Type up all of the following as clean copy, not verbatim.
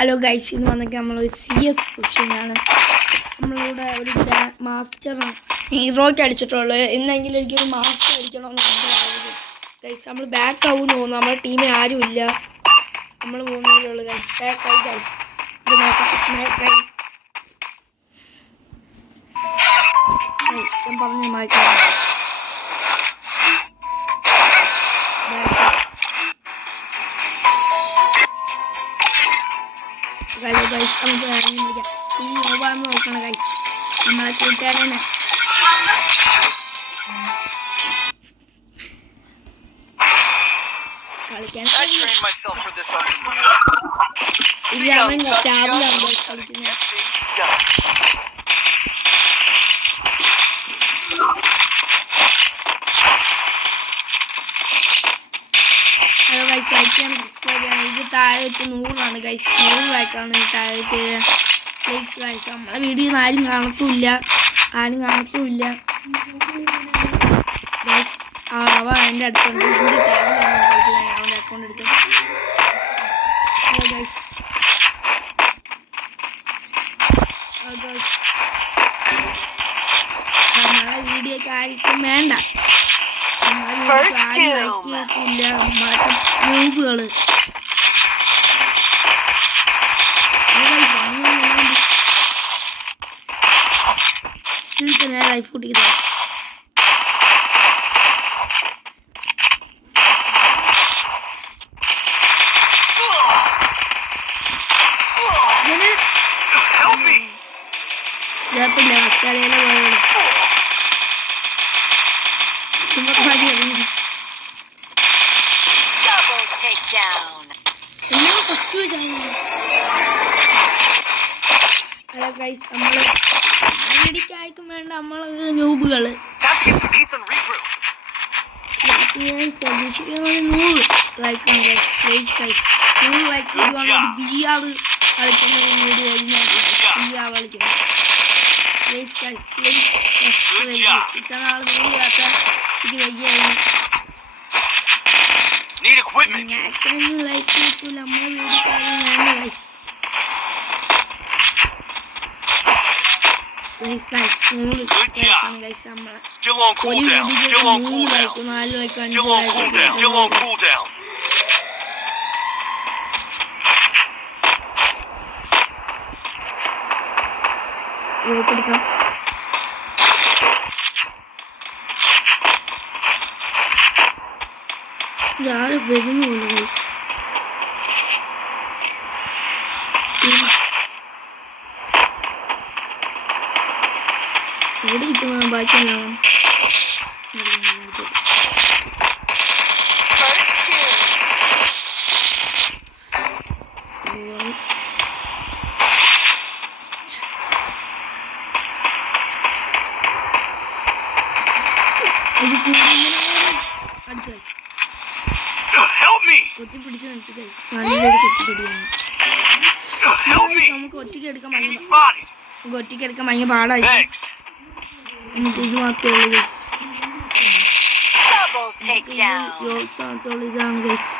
Hello guys, ഇന്ന് വന്നൊക്കെ നമ്മളൊരു CS പൊസിഷനാണ്. നമ്മളിവിടെ ഒരു മാസ്റ്ററാണ് ഹീറോയ്ക്ക് അടിച്ചിട്ടുള്ളത്. ഇന്നെങ്കിലും എനിക്കൊരു മാസ്റ്റർ അടിക്കണമെന്ന് ഗൈസ്. നമ്മൾ ബാക്ക് ആവും തോന്നുന്നു. നമ്മുടെ ടീമിൽ ആരുമില്ല, നമ്മൾ മൂന്നേരേ ഉള്ളൂ ഗൈസ്. ബാക്ക് ആയി ഗൈസ്. ഇത് ഞാൻ പറഞ്ഞു മായ്ക്കാം. ഹലോ ഗൈസ്, നമുക്ക് വിളിക്കാം. ഈ നോവാന്ന് നോക്കണം ഗൈസ്, നമ്മളെ കൂട്ടുകാരനെ. കളിക്കാൻ ഇല്ല, അവൻ ടാബിലാണ് കളിക്കുന്നത്. ഹലോ ഗൈസ്, കളിക്കാൻ ഇത് താഴേക്ക് 100 ഗൈസ്. 100 ലൈക്കാണ് ഈ താഴേക്ക് ലൈക്സ് ഗൈസ്. നമ്മളെ വീഡിയോ ആരും കാണത്തുമില്ല ഗൈസ്. അവ എൻ്റെ അടുത്തുണ്ട്, എൻ്റെ ടാബിലാണ് കളിക്കുന്നത്. അവൻ്റെ അക്കൗണ്ട് എടുത്ത് ഗൈസ്. നമ്മളെ വീഡിയോക്ക് ആയിരിക്കും വേണ്ട, ൂബുകള് ലൈഫ് കുട്ടിക്കുന്നത്. ഹലോ ഗൈസ്, നമ്മള് ഐഡിക്കായിരിക്കും വേണ്ട, നമ്മള് ന്യൂബുകള്. 100 ലൈക്കാണ് ഗൈസ്. 100 ലൈക്ക് കളിക്കുന്ന വീഡിയോ കളിക്കുന്നത് ഇത്ര നാൾ വീഡിയോത്ത ഇത് വയ്യായിരുന്നു. ഞാനൊന്നും ലൈക്ക് കിട്ടൂല, നമ്മളെ വീഡിയോക്കാരും വേണ്ട ഗൈസ്. പിടിക്കാം. ആരും വരുന്നു പോലെ ഗൈസ്. ഇവിടെ ഇരിക്കുന്ന ബാക്കിയെല്ലാം കുത്തിപ്പിടിച്ച് നിട്ട് ഗൈസ്. നല്ലൊരു കുത്തിപ്പിടിയാണ്. നമുക്ക് ഒറ്റയ്ക്ക് എടുക്കാൻ ഭയങ്കര പാടായി. എന്നിട്ട് ഇത് മാത്രമേ ഉള്ളൂ ഗൈസ്. മാത്രമുള്ളൂ ഇതാണ് ഗൈസ്.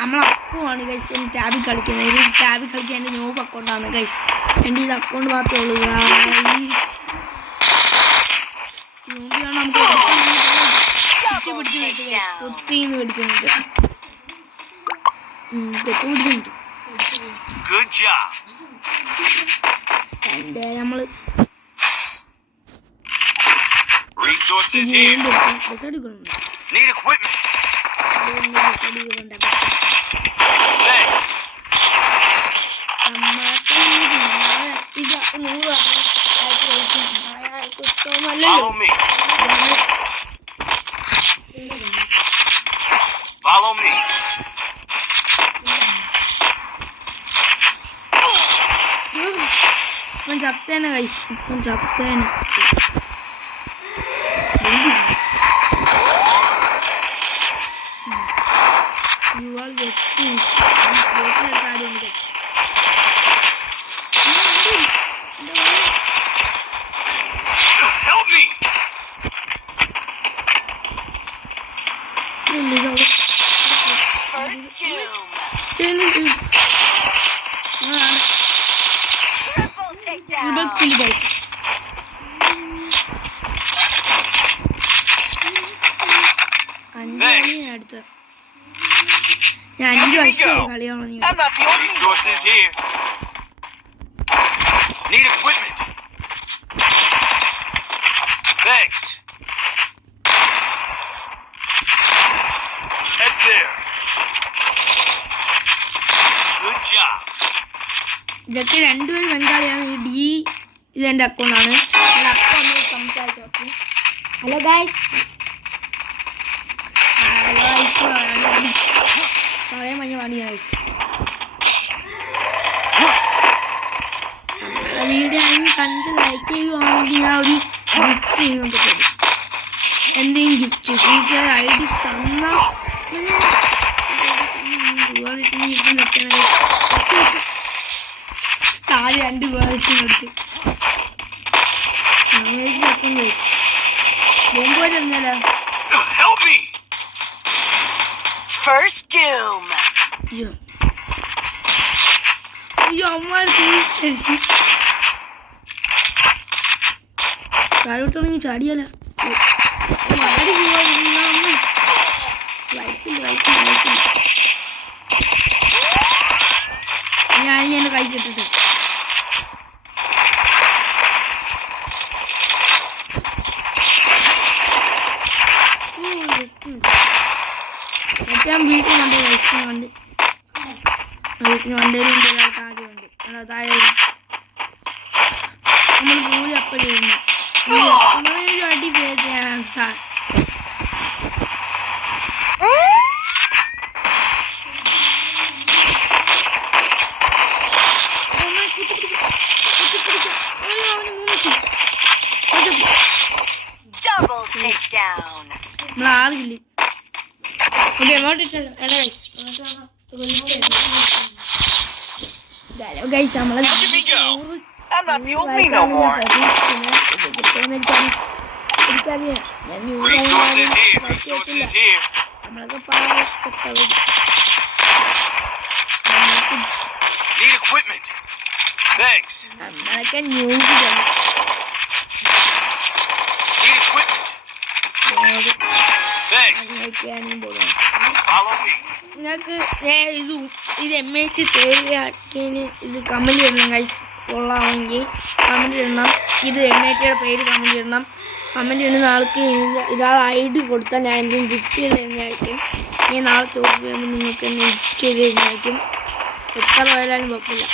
നമ്മളപ്പമാണ് ഗൈസ് ടാബിൽ കളിക്കുന്നത്. ഇത് ടാബിൽ കളിക്കാൻ എൻ്റെ ന്യൂബ് അക്കൗണ്ടാണ് ഗൈസ്. എൻ്റെ ഇത് അക്കൗണ്ട് മാത്രമേ ഉള്ളൂ. ന്യൂബിയാണ് നമുക്ക് പിടിച്ചിട്ട് ഗൈസ്. കുത്തിന്ന് പിടിച്ചിട്ടുണ്ട്. എൻ്റെ നമ്മള് Follow me. ഇപ്പം ചത്തേനെ ഗൈസ്, ഇപ്പം ചത്തേനെ. Triple kill guys. അടുത്ത് ഞാൻ 5 വയസ്സായി കളിയാണ്. Resources here. Need equipment. Thanks. Head there. Good job. ഇതൊക്കെ രണ്ടുപേരും ബംഗാളിയാണ്. ഇതെൻ്റെ അക്കൗണ്ടാണ്. അക്കൗണ്ട് സംസാരിച്ചു. Hello guys. പറയാൻ ഭയങ്കര പണി ഗൈസ്. വീഡിയോ ആണെങ്കിൽ കണ്ട് ലൈക്ക് ചെയ്യുവാണെങ്കിൽ ഞാൻ ഒരു ഗിഫ്റ്റ് ചെയ്യുന്നുണ്ട് തരും. എന്തെങ്കിലും ഗിഫ്റ്റ് ഫ്രീ ഐ ഡി തന്ന താഴെ 2 ക്വാളിറ്റി കൊടുത്ത് ബോംബ് തന്നെയല്ല. First doom. അയ്യോ അമ്മ താഴോട്ടാണെങ്കിൽ ചാടിയാല ഞാൻ എൻ്റെ കൈ കെട്ടിട്ട് ഞാൻ വീട്ടിൽ കണ്ട് കഴിച്ചു കണ്ട് വീട്ടിൽ വണ്ടേലുണ്ട് ഒരാൾക്ക് ആദ്യമുണ്ട് താഴെ നമ്മൾ കൂലി അപ്പം ചെയ്യുന്നു. ഒരു അടി പേര് സാർ Double takedown. നമ്മൾ ആറില്ല. ഓക്കെ എമൗണ്ട് ഇട്ടല്ലോ ഗൈസ് നമ്മളെ നമ്മളൊക്കെ പാവപ്പെട്ടത്. നമ്മളൊക്കെ ന്യൂസ് നിങ്ങൾക്ക് ഇത് MIT തേടിയാക്കിയതിന് ഇത് കമൻറ്റ് ഇടണം ഗൈസ്. കൊള്ളാമെങ്കിൽ കമൻറ്റ് ഇടണം. ഇത് MITയുടെ പേര് കമൻറ്റ് ഇടണം. കമൻറ്റ് ഇടുന്ന ആൾക്ക് ഇയാൾ ID കൊടുത്താൽ ഞാൻ എന്തെങ്കിലും ഗിഫ്റ്റ് ചെയ്ത് തന്നെയായിരിക്കും. ഞാൻ നാളെ ചോദിച്ചു കഴിയുമ്പോൾ നിങ്ങൾക്ക് എന്നെ ഗിഫ്റ്റ് ചെയ്ത് തന്നെയായിരിക്കും. എത്ര പോയാലും കുഴപ്പമില്ല.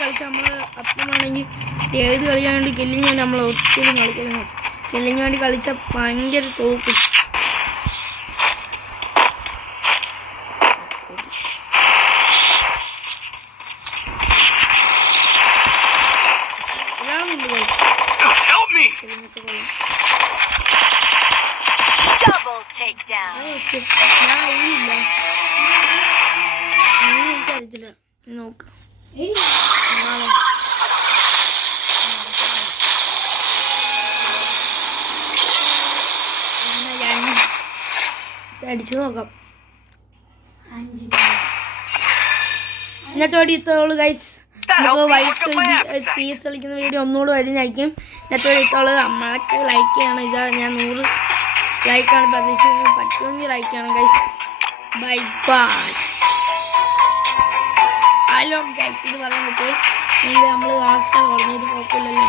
കളിച്ച് നമ്മൾ അപ്പമാണെങ്കിൽ 7 കളിയാണ്ട് കില്ലിന് വേണ്ടി നമ്മൾ ഒത്തിരി കളിക്കണം. കില്ലിന് വേണ്ടി കളിച്ച ഭയങ്കര തോക്കും. Double takedown. എനിക്കറിയത്തില്ല നോക്ക് അടിച്ചു നോക്കാം. ഇന്നത്തെ ഇത്തോളൂ ഗൈസ്. നമുക്ക് വൈകിട്ട് CS കളിക്കുന്ന വീഡിയോ ഒന്നുകൂടെ വരുന്നതായിരിക്കും. ഇന്നത്തെ ഇത്തോളൂ നമ്മളൊക്കെ ലൈക്ക് ചെയ്യണം. ഇതാ ഞാൻ 100 ലൈക്കാണ് പ്രതീക്ഷിക്കുന്നത്. പറ്റുമെങ്കിൽ ലൈക്ക് ചെയ്യണം guys. Bye bye. Hello guys, ഇത് പറയാൻ പറ്റുമോ? ഇത് നമ്മൾ ലാസ്റ്റാണ് പറഞ്ഞു. ഇത് കുഴപ്പമില്ലല്ലോ.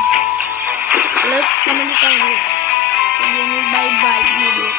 കമൻറ്റ് ഇട്ടാൽ മതി. Bye bye video.